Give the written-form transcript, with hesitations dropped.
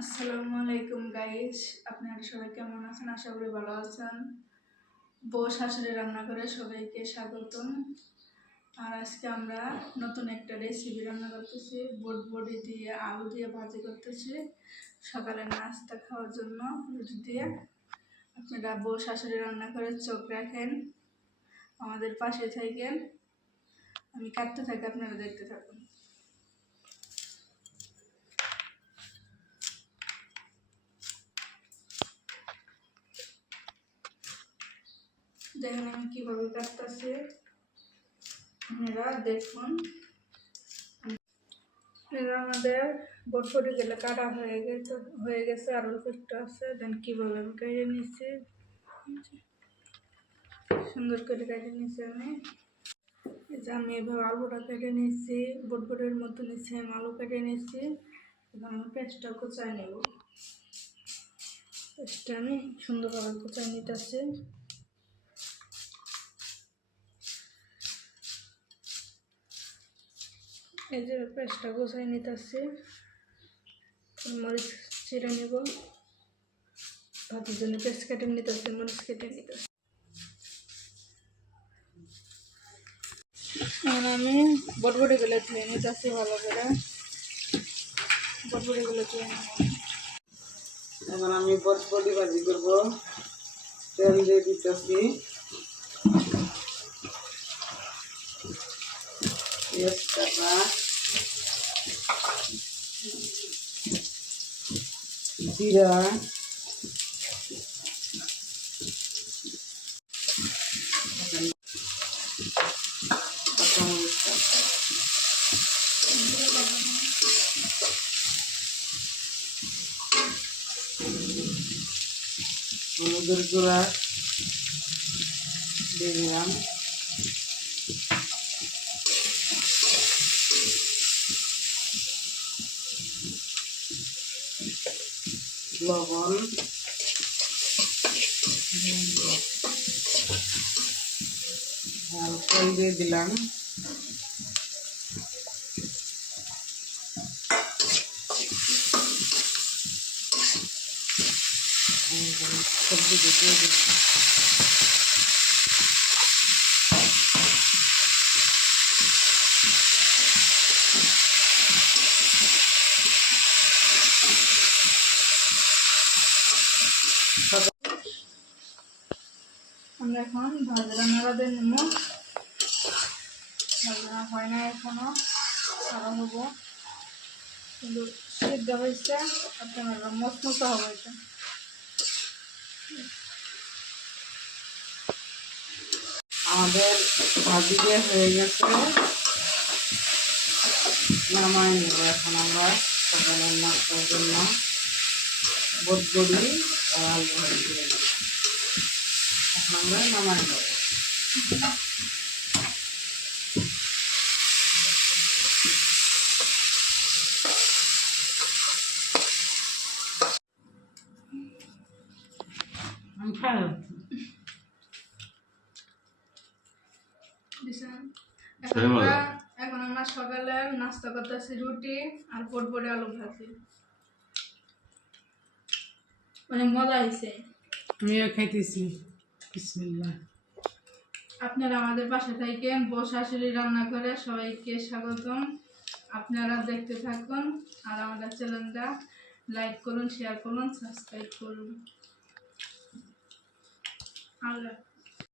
আসসালামু আলাইকুম গাইস, আপনারা সবাই কেমন আছেন? আশা করি ভালো আছেন। বউ শাশুড়ি রান্না করে সবাইকে স্বাগতম। আর আজকে আমরা নতুন একটা রেসিপি রান্না করতেছি, বটবটি দিয়ে আলু দিয়ে ভাজি করতেছি সকালে নাস্তা খাওয়ার জন্য রুটি দিয়ে। আপনারা বউ শাশুড়ি রান্না করে চোখ রাখেন, আমাদের পাশে থাকেন। আমি কাটতে থাকি, আপনারা দেখতে থাকুন। দেখেন আমি কিভাবে কাটতেছি, আপনারা দেখুন। আমাদের বটবটি গেলে কাটা হয়ে গেছে আর অল্প একটু আছে। দেন কিভাবে আমি কেটে নিচ্ছি, সুন্দর করে কেটে নিচ্ছি আমি। এই যে আমি এভাবে আলুটা কেটে নিচ্ছি, বটবটির মতো নিচ্ছি, আমি আলু কেটে নিচ্ছি। এখন আমি পেস্টটা কুচাই নেব। পেস্টটা আমি সুন্দরভাবে কুচাই নিতেছি। এই যে পেস্টটা কুচাই নিতেছি, মরিচ চিড়ে নেব। ভাতের জন্য পেস্ট কেটে নিতেছি, মরিচ কেটে নিতেছি। এখন আমি বটবটিগুলো ধুয়ে নিতেছি ভালো করে। বটবটিগুলো ধুয়ে নেব। এখন আমি বটবটি ভাজি করব। তেল দিয়ে দিতেছি, পেঁয়াজ কাটা, জিরা, কাঁচামরিচ কাটা, হলুদের গুঁড়া দিয়ে দিলাম, লবণ, হালকা দিয়ে দিলাম, সবজি দিয়ে দিলাম। আমরা এখন ভাজা নাড়াতে নেব। ভাজা হয় না এখনো, আরো হবো, কিন্তু সিদ্ধ হয়েছে। আপনারা মশমতো হবে এটা। আমাদের ভাজি দিয়ে হয়ে গেছে, নামাই নেব। এখন আমরা সকালের নাস্তার জন্য বটবটি আর আলু ভাজি দেব। এখন আমরা নামাই নেব। এখন আমরা সকালে নাস্তা করতেছি রুটি আর বটবটি আলু ভাজি। অনেক মজা হয়েছে। আমিও খাইতেছি। বিসমিল্লাহ। আপনারা আমাদের পাশে থাকেন, বউ শাশুড়ি রান্না করে সবাইকে স্বাগতম। আপনারা দেখতে থাকুন আর আমাদের চ্যানেলটা লাইক করুন, শেয়ার করুন, সাবস্ক্রাইব করুন। আল্লাহ।